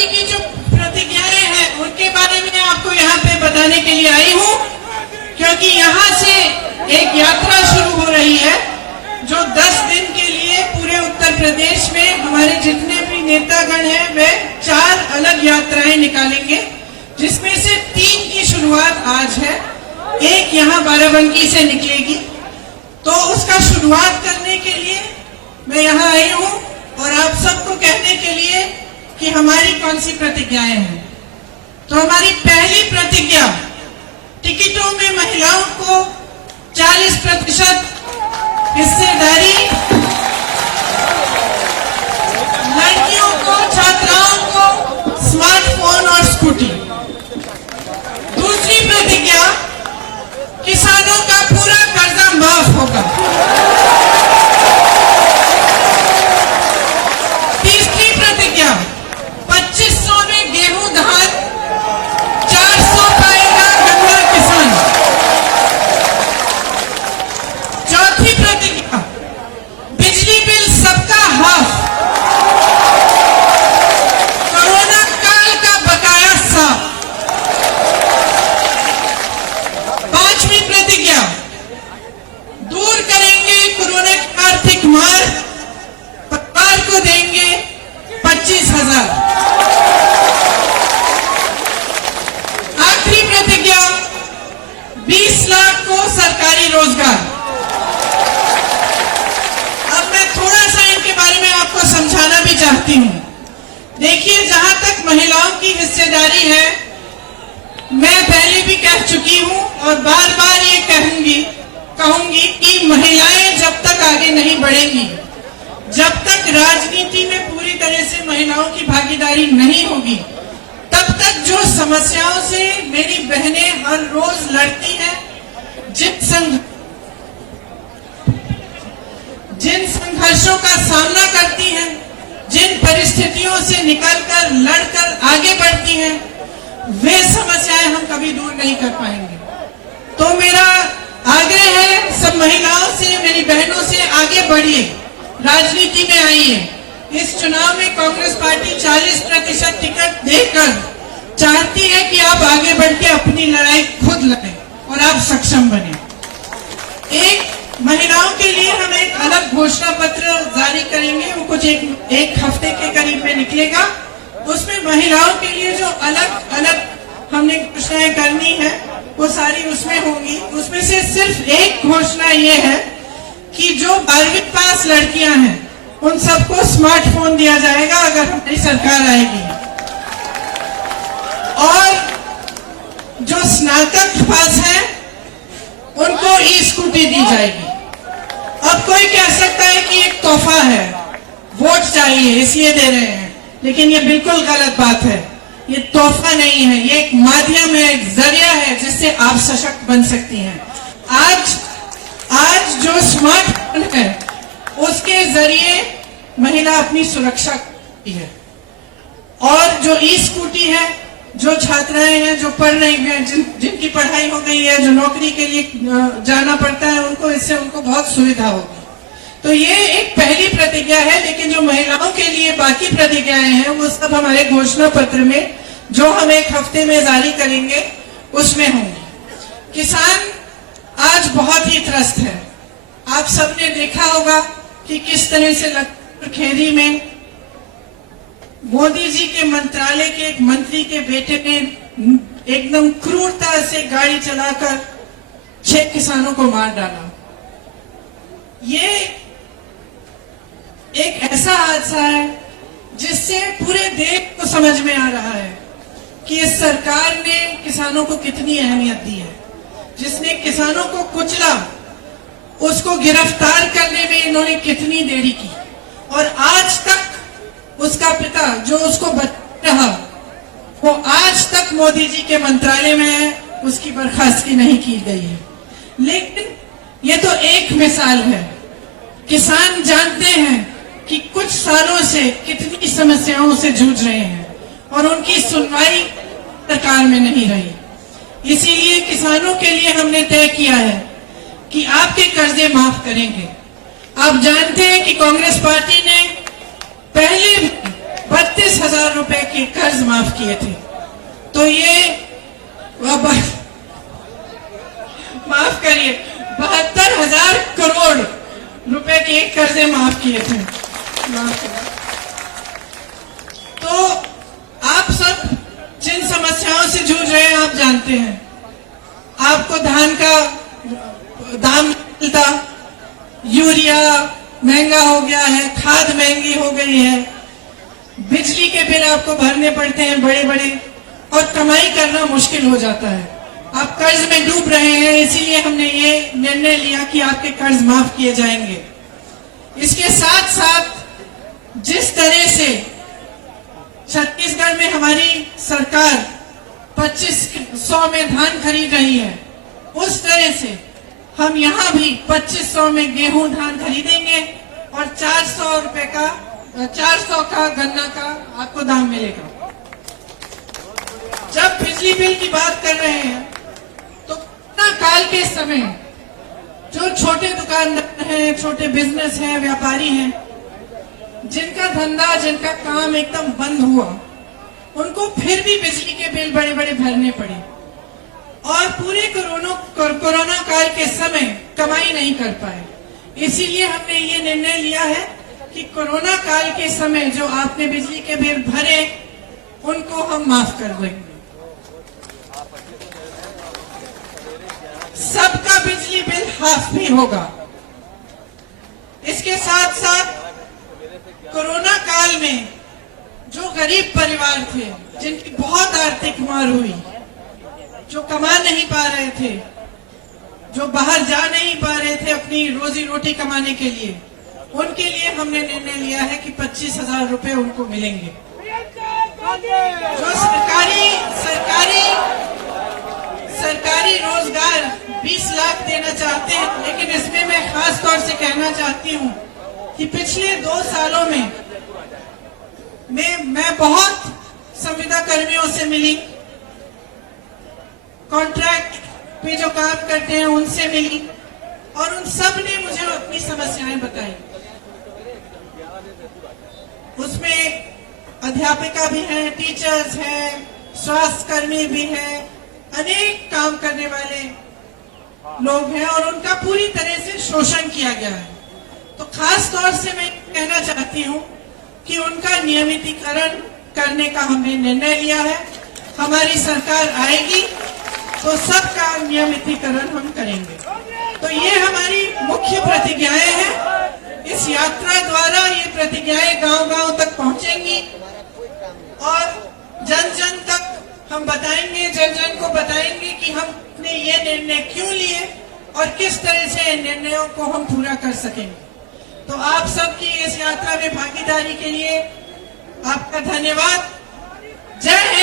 Party की जो प्रतिज्ञाएं हैं उनके बारे में आपको यहाँ पे बताने के लिए आई हूँ, क्योंकि यहाँ से एक यात्रा शुरू हो रही है जो 10 दिन के लिए पूरे उत्तर प्रदेश में हमारे जितने भी नेतागण हैं वे 4 अलग यात्राएं निकालेंगे, जिसमें से 3 की शुरुआत आज है, एक यहाँ बाराबंकी से निकलेगी। तो उसका शुरुआत करने के लिए मैं यहाँ आई हूँ और आप सबको कहने के लिए कि हमारी कौन सी प्रतिज्ञाएं हैं। तो हमारी पहली प्रतिज्ञा, टिकटों में महिलाओं को 40% हिस्सेदारी, लड़कियों को, छात्राओं को स्मार्टफोन और स्कूटी। दूसरी प्रतिज्ञा, किसानों का पूरा कर्जा माफ होगा। तीसरी प्रतिज्ञा, 2500 में गेहूं धान, 400 पाएगा गन्ना किसान। चौथी प्रतिज्ञा, बिजली बिल सबका हाफ, कोरोना काल का बकाया साफ। पांचवी प्रतिज्ञा, दूर करेंगे कोरोना की आर्थिक मार, परिवार को देंगे 25,000। आखिरी प्रतिज्ञा, 20 लाख को सरकारी रोजगार। अब मैं थोड़ा सा इनके बारे में आपको समझाना भी चाहती हूँ। देखिए, जहां तक महिलाओं की हिस्सेदारी है, मैं पहले भी कह चुकी हूँ और बार बार ये कहूंगी कि महिलाएं जब तक आगे नहीं बढ़ेंगी, जब तक राजनीति में पूरी तरह से महिलाओं की भागीदारी नहीं होगी, तब तक जो समस्याओं से मेरी बहनें हर रोज लड़ती हैं, जिन संघर्षों का सामना करती हैं, जिन परिस्थितियों से निकलकर लड़कर आगे बढ़ती हैं, वे समस्याएं हम कभी दूर नहीं कर पाएंगे। तो मेरा आग्रह है सब महिलाओं से, मेरी बहनों से, आगे बढ़िए, राजनीति में आइए। इस चुनाव में कांग्रेस पार्टी 40% टिकट देकर चाहती है कि आप आगे बढ़ के अपनी लड़ाई खुद लड़ें और आप सक्षम बने। एक महिलाओं के लिए हम एक अलग घोषणा पत्र जारी करेंगे, वो कुछ एक हफ्ते के करीब में निकलेगा। उसमें महिलाओं के लिए जो अलग अलग हमने घोषणाएं करनी है वो सारी उसमें होंगी। उसमें से सिर्फ एक घोषणा ये है कि जो 12वीं पास लड़कियां हैं उन सबको स्मार्टफोन दिया जाएगा अगर हमारी सरकार आएगी, और जो स्नातक पास हैं उनको ई स्कूटी दी जाएगी। अब कोई कह सकता है कि एक तोहफा है, वोट चाहिए इसलिए दे रहे हैं, लेकिन ये बिल्कुल गलत बात है। ये तोहफा नहीं है, ये एक माध्यम है, एक जरिया है जिससे आप सशक्त बन सकती हैं। आज जो स्मार्टफोन है उसके जरिए महिला अपनी सुरक्षा करती है, और जो ई स्कूटी है, जो छात्राएं हैं जो पढ़ रही हैं, जिनकी पढ़ाई हो गई है, जो नौकरी के लिए जाना पड़ता है, उनको इससे उनको बहुत सुविधा होगी। तो ये एक पहली प्रतिज्ञा है, लेकिन जो महिलाओं के लिए बाकी प्रतिज्ञाएं हैं वो सब हमारे घोषणा पत्र में, जो हम एक हफ्ते में जारी करेंगे, उसमें होंगी। किसान आज बहुत ही त्रस्त है। आप सबने देखा होगा कि किस तरह से लखनऊ में मोदी जी के मंत्रालय के एक मंत्री के बेटे ने एकदम क्रूरता से गाड़ी चलाकर 6 किसानों को मार डाला। ये एक ऐसा हादसा है जिससे पूरे देश को समझ में आ रहा है कि इस सरकार ने किसानों को कितनी अहमियत दी है। जिसने किसानों को कुचला, उसको गिरफ्तार करने में इन्होंने कितनी देरी की, और आज तक उसका पिता जो उसको बचा रहा, वो आज तक मोदी जी के मंत्रालय में है, उसकी बर्खास्तगी नहीं की गई है। लेकिन ये तो एक मिसाल है। किसान जानते हैं कि कुछ सालों से कितनी समस्याओं से जूझ रहे हैं और उनकी सुनवाई सरकार में नहीं रही। इसीलिए किसानों के लिए हमने तय किया है कि आपके कर्जे माफ करेंगे। आप जानते हैं कि कांग्रेस पार्टी ने पहले 32,000 रुपए के कर्ज माफ किए थे। तो ये माफ करिए 72,000 करोड़ रुपए के कर्जे माफ किए थे। तो आप सब जिन समस्याओं से जूझ रहे हैं आप जानते हैं। आपको धान का दाम मिलता, यूरिया महंगा हो गया है, खाद महंगी हो गई है, बिजली के बिल आपको भरने पड़ते हैं बड़े बड़े, और कमाई करना मुश्किल हो जाता है। आप कर्ज में डूब रहे हैं, इसीलिए हमने ये निर्णय लिया कि आपके कर्ज माफ किए जाएंगे। इसके साथ साथ जिस तरह से छत्तीसगढ़ में हमारी सरकार 2500 में धान खरीद रही है, उस तरह से हम यहाँ भी 2500 में गेहूं धान खरीदेंगे और 400 का गन्ना का आपको दाम मिलेगा। जब बिजली बिल की बात कर रहे हैं तो कोरोना काल के समय जो छोटे दुकानदार हैं, छोटे बिजनेस हैं, व्यापारी हैं, जिनका धंधा जिनका काम एकदम बंद हुआ, उनको फिर भी बिजली के बिल बड़े बड़े भरने पड़े और पूरे कोरोना काल के समय कमाई नहीं कर पाए। इसीलिए हमने ये निर्णय लिया है कि कोरोना काल के समय जो आपने बिजली के बिल भरे उनको हम माफ कर देंगे। सबका बिजली बिल हाफ भी होगा। इसके साथ साथ कोरोना काल में जो गरीब परिवार थे, जिनकी बहुत आर्थिक मार हुई, जो कमा नहीं पा रहे थे, जो बाहर जा नहीं पा रहे थे अपनी रोजी रोटी कमाने के लिए, उनके लिए हमने निर्णय लिया है कि 25,000 रुपए उनको मिलेंगे। जो सरकारी रोजगार 20 लाख देना चाहते हैं, लेकिन इसमें मैं खास तौर से कहना चाहती हूँ कि पिछले 2 सालों में मैं बहुत संविदा कर्मियों से मिली, कॉन्ट्रैक्ट पे जो काम करते हैं उनसे मिली, और उन सब ने मुझे अपनी समस्याएं बताई। उसमें अध्यापिका भी हैं, टीचर्स हैं, स्वास्थ्य कर्मी भी हैं, अनेक काम करने वाले लोग हैं और उनका पूरी तरह से शोषण किया गया है। तो खास तौर से मैं कहना चाहती हूँ कि उनका नियमितीकरण करने का हमने निर्णय लिया है। हमारी सरकार आएगी तो सबका नियमितीकरण हम करेंगे। तो ये हमारी मुख्य प्रतिज्ञाएं हैं। इस यात्रा द्वारा ये प्रतिज्ञाएं गांव-गांव तक पहुंचेंगी और जन जन तक हम बताएंगे, जन जन को बताएंगे कि हमने ये निर्णय क्यों लिए और किस तरह से इन निर्णयों को हम पूरा कर सकेंगे। तो आप सबकी इस यात्रा में भागीदारी के लिए आपका धन्यवाद। जय हिंद।